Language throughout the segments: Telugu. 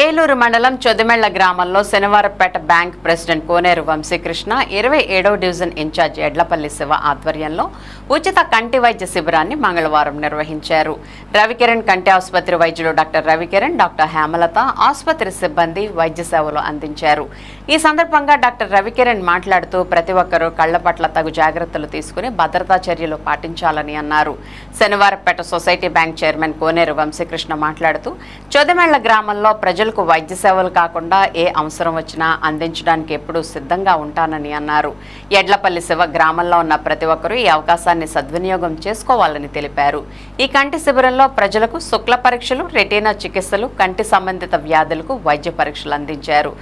ఏలూరు మండలం చొదిమెళ్ళ గ్రామంలో శనివారపేట బ్యాంక్ ప్రెసిడెంట్ కోనేరు వంశీకృష్ణ ఇరవై ఏడవ డివిజన్ ఇన్ఛార్జ్ ఎడ్లపల్లి శివ ఆధ్వర్యంలో ఉచిత కంటి వైద్య శిబిరాన్ని మంగళవారం నిర్వహించారు. రవికిరణ్ కంటి ఆసుపత్రి వైద్యులు డాక్టర్ రవికిరణ్ డాక్టర్ హేమలత ఆసుపత్రి సిబ్బంది వైద్య సేవలు అందించారు. ఈ సందర్భంగా డాక్టర్ రవికిరణ్ మాట్లాడుతూ ప్రతి ఒక్కరూ కళ్ళ పట్ల తగు జాగ్రత్తలు తీసుకుని భద్రతా చర్యలు పాటించాలని అన్నారు. Shanivarapeta society bank chairman Koneru Vamsikrishna మాట్లాడుతూ చొదిమెళ్ళ గ్రామంలో ప్రజలకు వైద్య సేవలు కాకుండా ఏ అవసరం వచ్చినా అందించడానికి ఎప్పుడూ సిద్ధంగా ఉంటానని అన్నారు. ఎడ్లపల్లి శివ గ్రామంలో ఉన్న ప్రతి ఒక్కరూ ఈ అవకాశాన్ని సద్వినియోగం చేసుకోవాలని తెలిపారు. ఈ కంటి శిబిరంలో ప్రజలకు శుక్ల పరీక్షలు రెటీనా చికిత్సలు కంటి సంబంధిత వ్యాధులకు వైద్య పరీక్షలు అందించారు.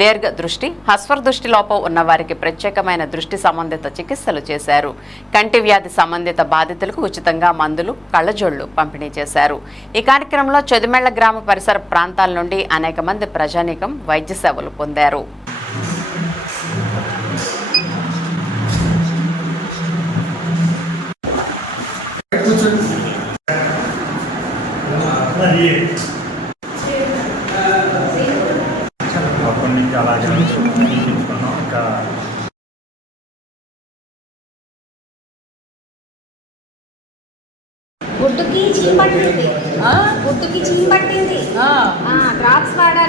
దీర్ఘ దృష్టి హస్వర్ దృష్టి లోపం ఉన్న వారికి ప్రత్యేకమైన దృష్టి సంబంధిత చికిత్సలు చేశారు. కంటి వ్యాధి సంబంధిత బాధితులకు ఉచితంగా మందులు కళ్ళజోళ్ళు పంపిణీ చేశారు. ఈ కార్యక్రమంలో చెదుమెళ్ళ గ్రామ పరిసర ప్రాంతాల నుండి అనేక మంది ప్రజానీకం వైద్య సేవలు పొందారు. అప్పటి నుంచి అలాగే ఇంకా గుడ్డుకి గుడ్డుకి చీమ్ పట్టింది. డ్రాప్స్ వాడాలి.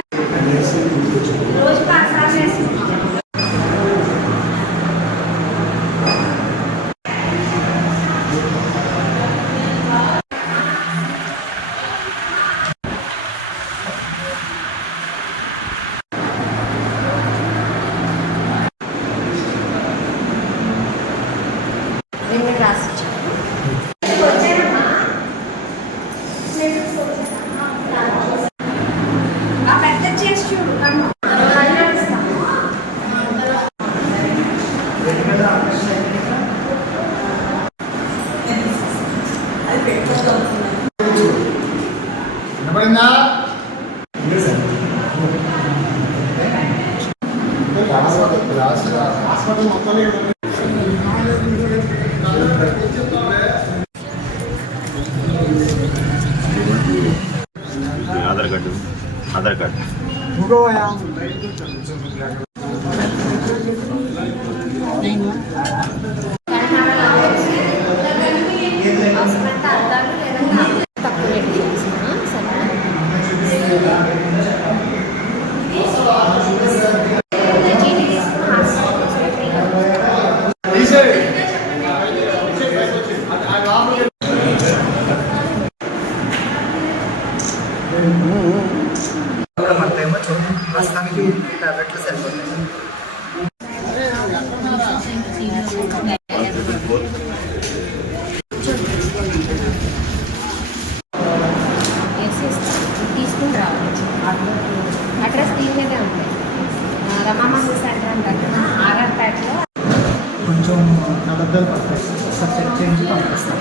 Aadhaar card Aadhaar card. నేను టాబ్లెట్లు సరిపోతాయి. తీసుకుని అడ్రస్ దీని ఉంది సెంటర్ అంటారు ఆర్ఆర్ ప్యాట్లో కొంచెం అబద్ధాలు పడతాయి. ఒకసారి చెక్ చేయించి పంపిస్తాం